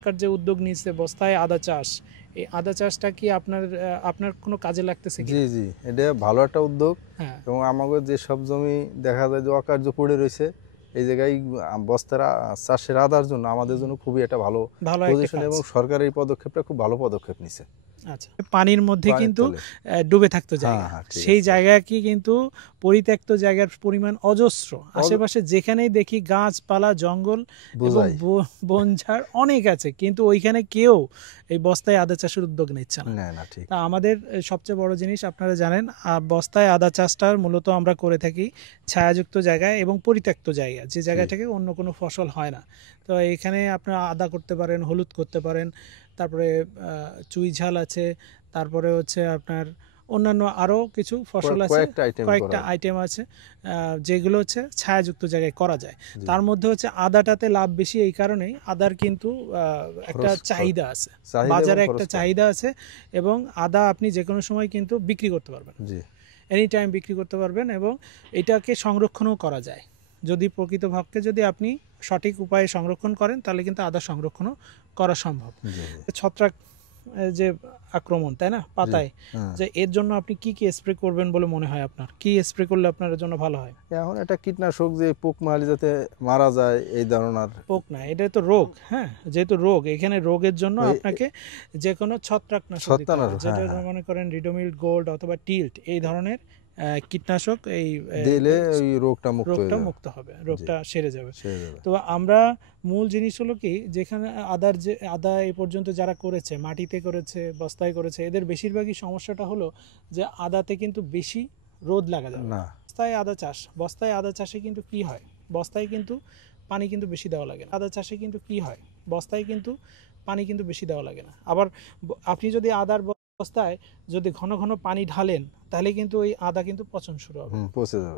সরকার যে উদ্যোগ নিয়েছে বস্তায় আদা চাষ, এই আদা চাষটা কি আপনার কোনো কাজে লাগতেছে কি? জি জি, এটা ভালো একটা উদ্যোগ। হ্যাঁ, এবং আমাদের যে সব জমি দেখা যায় যে অকার্য পড়ে রয়েছে, এই জায়গায় বস্তার চাষের আদার জন্য আমাদের জন্য খুবই একটা ভালো ভালো একটা পজিশন, কাজ। এবং সরকার এই পদক্ষেপটা খুব ভালো পদক্ষেপ নিছে। আচ্ছা, পানির মধ্যে পানির কিন্তু তলে। ডুবে থাকতো হ্যাঁ জায়গা, হ্যাঁ, ঠিক সেই আছে। জায়গা কি কিন্তু পরিত্যক্ত জায়গার পরিমাণ অজস্র। অজ- আশেপাশে যেখানেই দেখি গাছপালা জঙ্গল এবং বোঝাই বনঝাড় অনেক আছে, কিন্তু ওইখানে কেউ এই বস্তায় আদা চাষের উদ্যোগ নিচ্ছে না। নেয় না, ঠিক। তা আমাদের সবচেয়ে বড় জিনিস আপনারা জানেন, বস্তায় আদা চাষটা মূলত আমরা করে থাকি ছায়াযুক্ত জায়গায় এবং পরিত্যক্ত জায়গা, যে জায়গা থেকে অন্য কোনো ফসল হয় না। তো এখানে আপনারা আদা করতে পারেন, হলুদ করতে পারেন, তারপরে চুই ঝাল আছে, তারপরে হচ্ছে আপনার অন্যান্য আরও কিছু ফসল আছে, কয়েকটা আইটেম আছে যেগুলো হচ্ছে ছায়াযুক্ত জায়গায় করা যায়। তার মধ্যে হচ্ছে আদাটাতে লাভ বেশি, এই কারণেই আদার কিন্তু একটা চাহিদা আছে, বাজারে একটা চাহিদা আছে, এবং আদা আপনি যে কোনো সময় কিন্তু বিক্রি করতে পারবেন, এনি টাইম বিক্রি করতে পারবেন, এবং এটাকে সংরক্ষণও করা যায়। যদি প্রকৃতপক্ষে যদি আপনি সঠিক উপায়ে সংরক্ষণ করেন, তাহলে কিন্তু আদা সংরক্ষণও করা সম্ভব। ছত্রাক যে আক্রমণ, তাই না, পাতায়, যে এর জন্য আপনি কি কি স্প্রে করবেন বলে মনে হয় আপনার? কি স্প্রে করলে আপনার জন্য ভালো হয়? এখন একটা কীটনাশক যে পোক মারলে যাতে মারা যায়, এই ধরনের। পোক না, এটা তো রোগ। হ্যাঁ, যেহেতু রোগ, এখানে রোগের জন্য আপনাকে যে কোনো ছত্রাকনাশক দিতে হবে, যেটা মনে করেন রিডোমিল গোল্ড অথবা টিল্ট, এই ধরনের কীটনাশক এই দিলে ওই রোগটা মুক্ত হবে, রোগটা সেরে যাবে। তো আমরা মূল জিনিস হলো কি, যেখানে আদা এই পর্যন্ত যারা করেছে, মাটিতে করেছে, বস্তায় করেছে, এদের বেশিরভাগই সমস্যাটা হলো যে আদাতে কিন্তু বেশি রোদ লাগা যাবে না। বস্তায় আদা চাষে কিন্তু কি হয়, বস্তায় কিন্তু পানি কিন্তু বেশি দেওয়া লাগে না। আদা চাষে কিন্তু কি হয়, বস্তায় কিন্তু পানি কিন্তু বেশি দেওয়া লাগে না। আবার আপনি যদি আদার বস্তায় যদি ঘন ঘন পানি ঢালেন, তাহলে কিন্তু ওই আদা কিন্তু পচন শুরু হবে,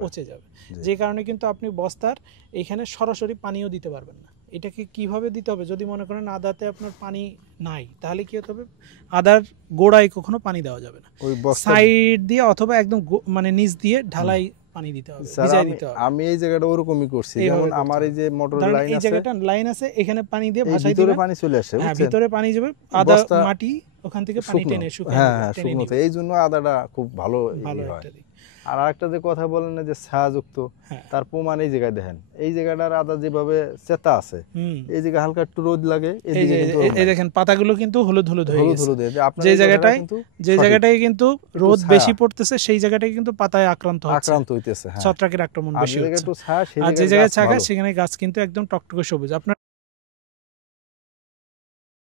পচে যাবে। যে কারণে কিন্তু আপনি বস্তার এখানে সরাসরি পানিও দিতে পারবেন না। এটাকে কিভাবে দিতে হবে, যদি মনে করেন আদাতে আপনার পানি নাই, তাহলে কি হতে হবে, আদার গোড়ায় কখনো পানি দেওয়া যাবে না, সাইড দিয়ে অথবা একদম মানে নিচ দিয়ে ঢালাই পানি দিতে হবে, ভিজাই দিতে হবে। আমি এই জায়গাটা ওরকমই করছি, যেমন আমার এই যে মোটর লাইন আছে, এই জায়গাটা লাইন আছে, এখানে পানি দিয়ে ভাসাই দিবেন, পানি চলে আসে, হ্যাঁ, ভিতরে পানি যাবে, আদা মাটি ওখান থেকে পানি টেনে শুকনো, এই জন্য আদাটা খুব ভালো হয়। আর আরেকটা যে কথা বলেন না যে ছায়াযুক্ত, তার প্রমাণ এই জায়গায় দেখেন, এই জায়গাটার আদা যেভাবে চেতা আছে, এই জায়গায় হালকা একটু রোদ লাগে, এই দেখেন পাতাগুলো কিন্তু হলুদ হলুদ হয়ে গেছে। যে জায়গাটায় কিন্তু রোদ বেশি পড়তেছে, সেই জায়গাটায় কিন্তু পাতায় আক্রান্ত হইতেছে, ছত্রাকের আক্রমণ বেশি হচ্ছে। আর যে জায়গায় ছায়া, সেখানে গাছ কিন্তু একদম টকটকে সবুজ। আপনার